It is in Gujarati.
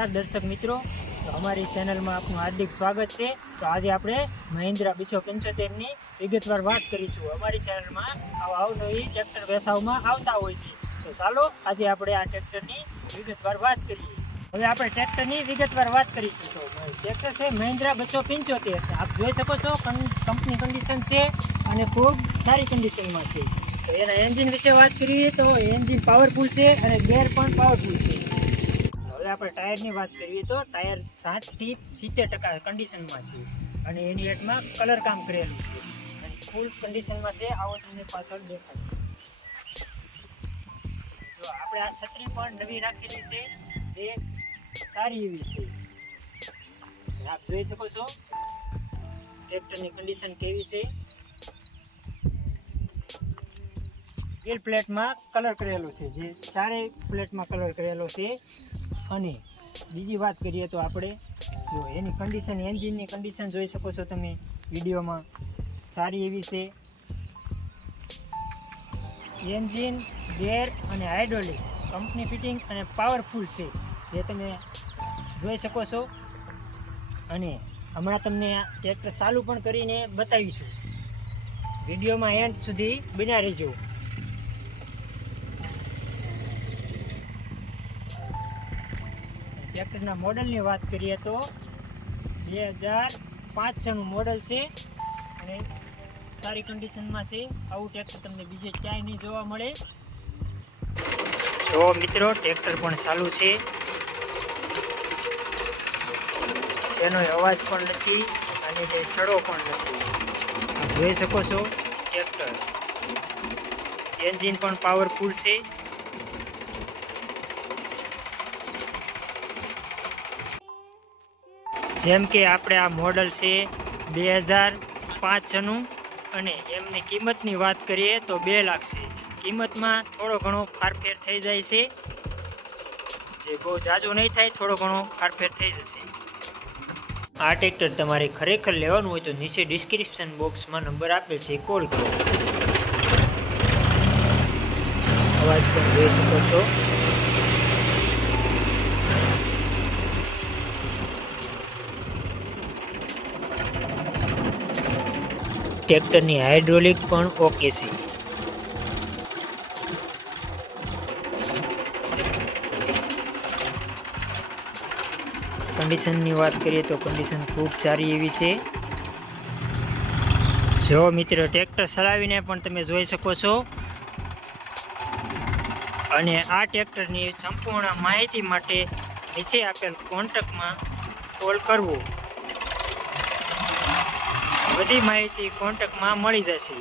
નમસ્कार દર્શક મિત્રો, તો અમારી ચેનલમાં આપનું હાર્દિક સ્વાગત છે। તો આજે આપણે મહિન્દ્રા 275ની વિગતવાર વાત કરીશું। અમારી ચેનલમાં આવા અવનવી ટ્રેક્ટર વેચાવવામાં આવતા હોય છે, તો ચાલો આજે આપણે આ ટ્રેક્ટરની વિગતવાર વાત કરીએ। હવે આપણે ટ્રેક્ટરની વિગતવાર વાત કરીશું। તો ટ્રેક્ટર છે મહિન્દ્રા 275, આપ જોઈ શકો છો કંપની કન્ડિશન છે અને ખૂબ સારી કન્ડિશનમાં છે। તો એના એન્જિન વિશે વાત કરીએ તો એન્જિન પાવરફુલ છે અને ગેર પણ પાવરફુલ છે। હવે આપણે ટાયરની વાત કરીએ તો ટાયર 60 થી 70% કન્ડિશનમાં છે અને એની હેઠમાં કલર કામ કરેલું છે અને ફૂલ કન્ડિશનમાં છે। આવો તમને પાછળ દેખાય। જો આપણે આ છત્રી પણ નવી રાખેલી છે, જે સારી એવી છે। આપ જોઈ શકો છો ટ્રેક્ટરની કન્ડિશન કેવી છે। વ્હીલ પ્લેટમાં કલર કરેલો છે, જે ચારે પ્લેટમાં કલર કરેલો છે। અને બીજી વાત કરીએ તો આપણે જો એની કન્ડિશન, એન્જિનની કન્ડિશન જોઈ શકો છો તમે વિડીયોમાં, સારી એવી છે। એન્જિન, ગેર અને હાઇડ્રોલિક કંપની ફિટિંગ અને પાવરફુલ છે, જે તમે જોઈ શકો છો। અને હમણાં તમને આ ટ્રેક્ટર ચાલુ પણ કરીને બતાવીશું। વિડીયોમાં એન્ડ સુધી બન્યા રહેજો। ટ્રેક્ટરના મોડલની વાત કરીએ તો 2005નું મોડલ છે અને સારી કન્ડિશનમાં છે। આવું ટ્રેક્ટર તમને બીજે ક્યાંય નહીં જોવા મળે। જો મિત્રો ટ્રેક્ટર પણ ચાલુ છે, એનો અવાજ પણ નથી અને કંઈ સડો પણ નથી। આપ જોઈ શકો છો ટ્રેક્ટર, એન્જિન પણ પાવરફુલ છે। જેમ કે આપણે આ મોડલ છે 2005નું અને એમની કિંમતની વાત કરીએ તો 2 લાખ છે। કિંમતમાં થોડો ઘણો ફારફેર થઈ જાય છે, જે બહુ જાજો નહીં થાય, થોડો ઘણો ફારફેર થઈ જશે। આ ટ્રેક્ટર તમારે ખરેખર લેવાનું હોય તો નીચે ડિસ્ક્રિપ્શન બોક્સમાં નંબર આપેલ છે, કોલ કરો। અવાજ પણ જોઈ શકો છો। ટ્રેક્ટરની હાઇડ્રોલિક પણ ઓકે છે। કન્ડિશનની વાત કરીએ તો કન્ડિશન ખૂબ સારી એવી છે। જો મિત્રો ટ્રેક્ટર ચલાવીને પણ તમે જોઈ શકો છો। અને આ ટ્રેક્ટરની સંપૂર્ણ માહિતી માટે નીચે આપેલ કોન્ટેક્ટમાં કોલ કરવો। બધી માહિતી કોન્ટેક્ટમાં મળી જશે।